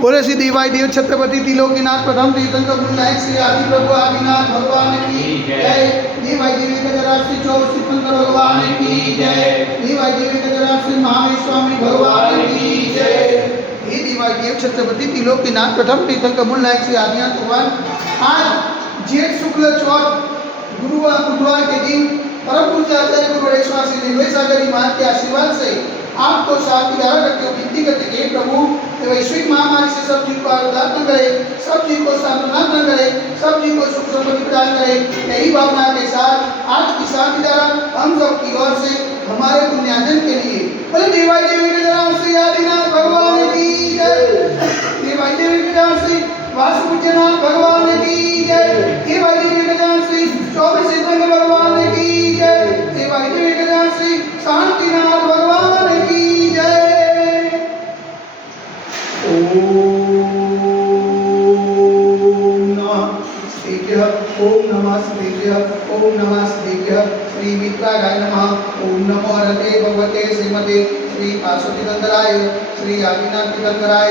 बोले श्री देवाई देव छत्रपति त्रिलोकीनाथ प्रथम तीर्थंकर गुरुनायक श्री आदि प्रभु आदिनाथ भगवान की जय। देवाई देवी गजराज श्री चौबीस तीर्थंकर भगवान की जय। देवाई देवी गजराज श्री महावीर स्वामी भगवान की जय। ये देवाई देव छत्रपति त्रिलोकीनाथ प्रथम तीर्थंकर गुरुनायक श्री आदिनाथ भगवान आज जेठ शुक्ल चौथ गुरुवार बुधवार के दिन परम पूज्य आचार्य गुरुवरेश्वर श्री निर्भय सागर महाराज के आशीर्वाद से आपको शांति धारण रखते हुए विनती करते कि प्रभु वैश्विक महामारी से सब जीव को आराधना न करे, सब जीव को सांत्वना न करे, सब जीव को सुख समृद्धि प्रदान करे। यही भावना के साथ आज की शांति धारण हम सब की ओर से हमारे पुण्यार्जन के लिए बोले देवाई देवी के नाम श्री आदिनाथ भगवान की जय। देवाई देवी के नाम श्री वासुपूज्यनाथ भगवान की जय। देवाई देवी के नाम श्री चौबीस तीर्थंकर भगवान की जय। देवाई देवी के नाम श्री शांतिनाथ भगवान की जय। ओम नमः शिवाय। ओम नमः शिवाय। श्री मित्रागाय नमः। ओम नमो हरते भगवते श्रीमते श्री पार्वती तंत्राय श्री आदिनाथ तंत्राय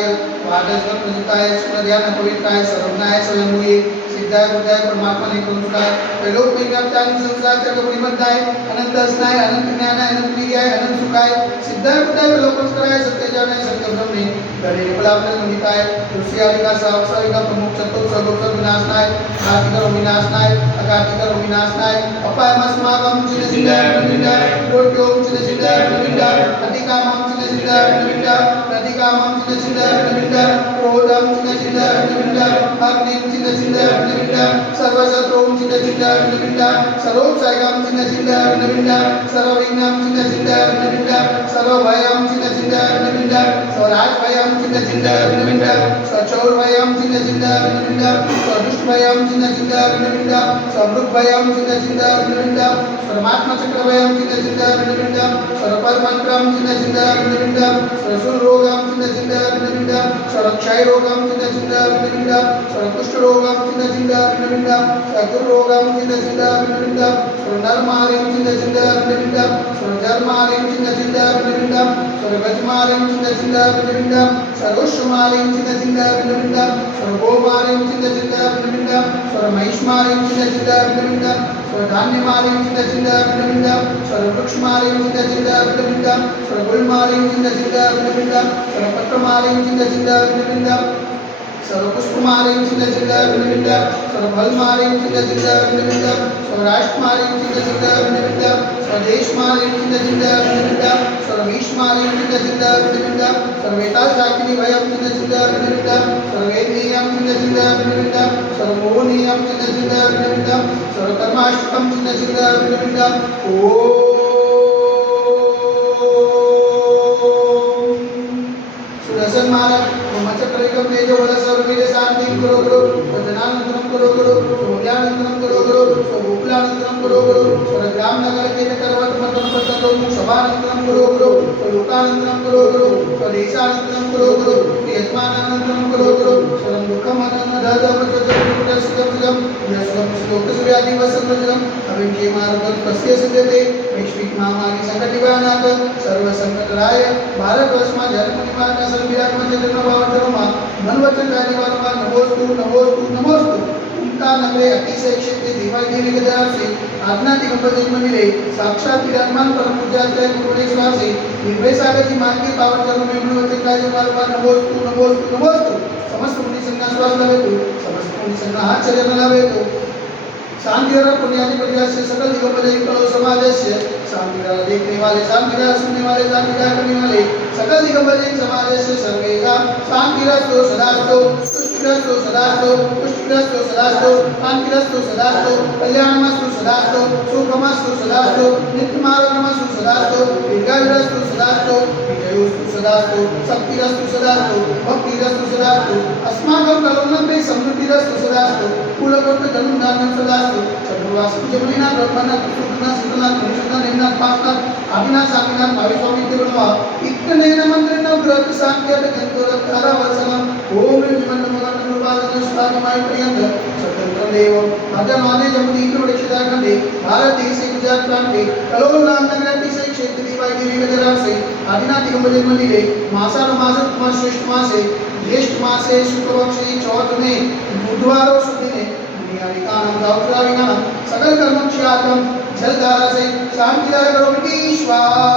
वादस्वर प्रजिताय स्मृध्यान पवित्राय सर्वज्ञाय स्वयंभुवे सिद्धाय बुद्धाय परमात्मा निकुंजाय त्रिलोक में व्याप्ताय संसार चक्र परिमद्धाय अनंत अस्नाय अनंत ज्ञानाय अनंत क्रियाय अनंत सुखाय सिद्धाय बुद्धाय लोकोत्तराय सत्यजानाय सत्य ब्रह्मे गणे फलाफल मुनिताय तुलसी आदि का सावसाय का प्रमुख चतुर्थ सर्वोत्तम विनाशनाय घातिकर विनाशनाय अघातिकर विनाशनाय अपायमस्माकं चिर सिद्धाय विनाशाय रोट्योम चिर सिद्धाय विनाशाय अधिकामं चिर सिद्धाय विनाशाय अधिकामं चिर सिद्धाय विनाशाय क्रोधं चिर सिद्धाय विनाशाय अग्निं चिर सिद्धाय विनाशाय सर्वशत्रुं चिर सिद्धाय विनाशाय सर्वोपसायकं चिर सिद्धाय विनाशाय सर्वविघ्नं चिर सिद्धाय विनाशाय सर्वभयं चिर सिद्धाय विनाशाय स्वराजभयं चिर सिद्धाय विनाशाय स्वचौरभयं चिर सिद्धाय विनाशाय स्वदुष्टभयं चिर सिद्धाय विनाशाय समृद्धभयं चिर सिद्धाय विनाशाय सर्वात्मचक्रभयं चिर सिद्धाय विनाशाय सर्वपरमंत्रं चिर सिद्धाय विनाशाय सर्वसुरोगं चिर सिद्धाय विनाशाय सर्वक्षयरोगं चिर सिद्धाय विनाशाय सर्वकुष्ठरोगं चिर सिद्धाय विनाशाय सर्वरोगं चिर सिद्धाय विनाशाय सर्वनरमारिं चिर सिद्धाय विनाशाय सर्वजर्मारिं चिर सिद्धाय विनाशाय सर्वगजमारिं चिर सिद्धाय विनाशाय सर्वोष्मारिं चिर सिद्धाय विनाशाय सर्वगोमारिं चिर सिद्धाय विनाशाय सर्वमहिष्मारिं चिर सिद्धाय विनाशाय सर्वधान्यमारिं चिर सिद्धाय विनाशाय सर्ववृक्षमारिं चिर सिद्धाय विनाशाय सर्वगुलमारिं चिर सिद्धाय विनाशाय सर्वपत्रमारिं चिर सिद्धाय विनाशाय सर्वपुष्पमारिं चिर सिद्धाय विनाशाय सर्वफलमारिं चिर सिद्धाय विनाशाय सर्वराष्ट्रमारिं चिर सिद्धाय विनाशाय स्वदेशमारिं चिर सिद्धाय विनाशाय सर्वविश्वमारिं चिर सिद्धाय विनाशाय सर्वेताशाकिनी भयं चिर सिद्धाय विनाशाय सर्वेन्द्रियं चिर सिद्धाय विनाशाय सर्वमोहनीयं चिर सिद्धाय विनाशाय सर्वकर्माष्टकं चिर सिद्धाय विनाशाय ओम सुदर्शन महाराज ब्रह्मचक्रिकं तेजो वद सर्ववीर्य शांतिं कुरु कुरु वचनानंतरं कुरु कुरु सोमयानंतरं कुरु कुरु सोमुपलानंतरं कुरु कुरु सर्वग्राम नगर केत करवत मतन पततो सभानंतरं कुरु कुरु लोकानंतरं कुरु कुरु स्वदेशानंतरं कुरु कुरु यजमानानंतरं कुरु कुरु सर्वं दुःखं अनन्दधदवचजं यस्वं श्लोकसूर्यादि वसन्तजं अविंके मार्गं तस्य सिद्धते वैश्विक महामारी संकटनिवारणार्थ सर्व संकटराय भारतवर्षમાં જન્મ નિવારણના સર્વવિરાગમાં જન્મ ભાવચરોમાં મન વચન કાર્ય વારંવાર નમોસ્તુ નમોસ્તુ નમોસ્તુ ઉમતા નગરે અતિશય ક્ષેત્રે દેવાય દેવી ગજાર से आज्ञा दिगंबर मंदिरे साक्षात विराजमान परम पूज्याचार्य गुरुवरेश्वर से निर्भय सागर जी मान के पावन चरणों में मन वचन कार्य वारंवार नमोस्तु नमोस्तु नमोस्तु समस्त मुनि संघ श्वास लवे तो समस्त मुनि संघ हाथ चरण लवे तो शांति और पुण्यादि प्रयास से सकल दिगंबर कलो समाज से शांति देखने वाले शांति सुनने वाले शांति करने वाले सकल दिगंबर समाज से सर्वेगा शांतिरस्तो सदास्तो पुष्टिरस्तो सदास्तो पुष्टिरस्तो सदास्तो शांतिरस्तो सदास्तो कल्याणमस्तु सदास्तो सुखमस्तु सदास्तो नित्यमार्गमस्तु सदास्तो दीर्घायुरस्तु सदास्तो विजयोस्तु सदास्तो शक्तिरस्तु सदास्तो भक्तिरस्तु सदास्तो अस्माकं कलोनं पे समृद्धिरस्तु सदास्तो कुलगोत्र धनुर्धान्यं सदास्तो चतुर्वास्तु जमनीनाथ ब्रह्मनाथ सुखनाथ शीतलनाथ धनुषनाथ निमनाथ पाशनाथ आदिनाथ साकीनाथ भावी स्वामी देवनवा इत्तनेन मंत्रेण ग्रह सांख्य गंधोरत तारावसनम ओम विमंड मगन कृपादन स्वागमाय पर्यंत स्वतंत्र देव भजनवाने जमुनी प्रवेशदाखंडे भारत देश गुजरात प्रांते कलोल नाम नगराती से क्षेत्र देवाय देवी गजरा से आदिनाथ दिगंबर मंदिरे मासा मास कुमार श्रेष्ठ मासे ज्येष्ठ मासे शुक्लपक्षे चौथ में बुधवारों सुधीने मुनियालिकानां जागृताविनां सकल कर्मक्षयातं जलधारा से शांति धारा करो मिटी स्वाहा।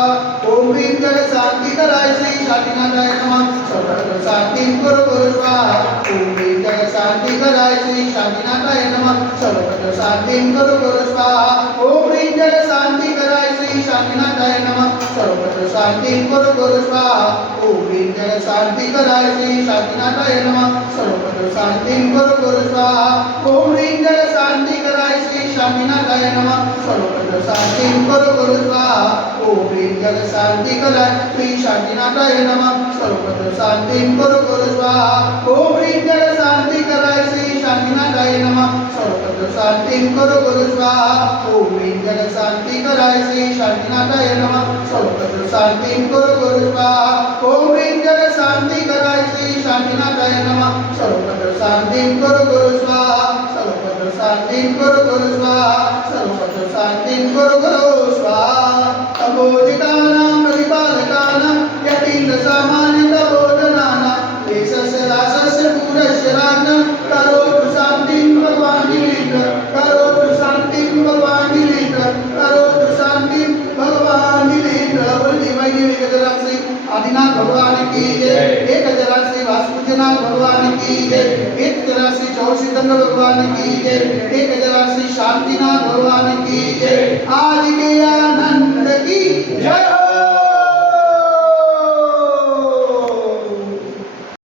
ओम ह्रीं जगत शांति कराय श्री शांतिनाथाय नमः सर्वत्र शांति करो करो स्वाहा। ओम ह्रीं जगत शांति कराय श्री शांतिनाथाय नमः सर्वत्र शांति करो करो स्वाहा। ओम ह्रीं जगत शांति कराय श्री शांतिनाथाय नमः सर्वत्र शांति करो करो स्वाहा। ओम ह्रीं जगत शांति कराय श्री शांतिनाथाय नमः सर्वत्र शांति करो करो स्वाहा। ओम ह्रीं जगत शांति कराय श्री शांतिनाथाय नमः सर्वत्र शांति करो करो स्वाहा। ओम ह्रीं जगत शांति कराय श्री शांतिनाथाय नमः सर्वत्र शांति करो करो स्वाहा। ओम ह्रीं जगत शांति कराय श्री शांतिनाथाय नमः सर्वत्र शांति करो करो स्वाहा। ओम ह्रीं जगत शांति कराय श्री शांतिनाथाय नमः सर्वत्र शांति करो करो स्वाहा। ओम ह्रीं जगत शांति कराय श्री शांतिनाथाय नमः सर्वत्र शांति करो करो स्वाहा। सर्वत्र शांति करो करो स्वाहा। सर्वत्र शांति करो करो स्वाहा। अबोधितानां प्रतिपालकानां यतीन्द्र सामान्यतबोधनानां देशस्य रासस्य दूरस्य राज्ञं करोतु शान्तिं भगवान् गिरीन्द्र करोतु शान्तिं भगवान् गिरीन्द्र करोतु शान्तिं भगवान् गिरीन्द्र। बोलिए श्री आदिनाथ भगवान की जय। एक हजार श्री वासुदेवनाथ भगवान की जय। एक हजार श्री चौरसिद्धंग भगवान की जय। एक हजार श्री शांतिनाथ भगवान की जय। आदि के आनंद की जय।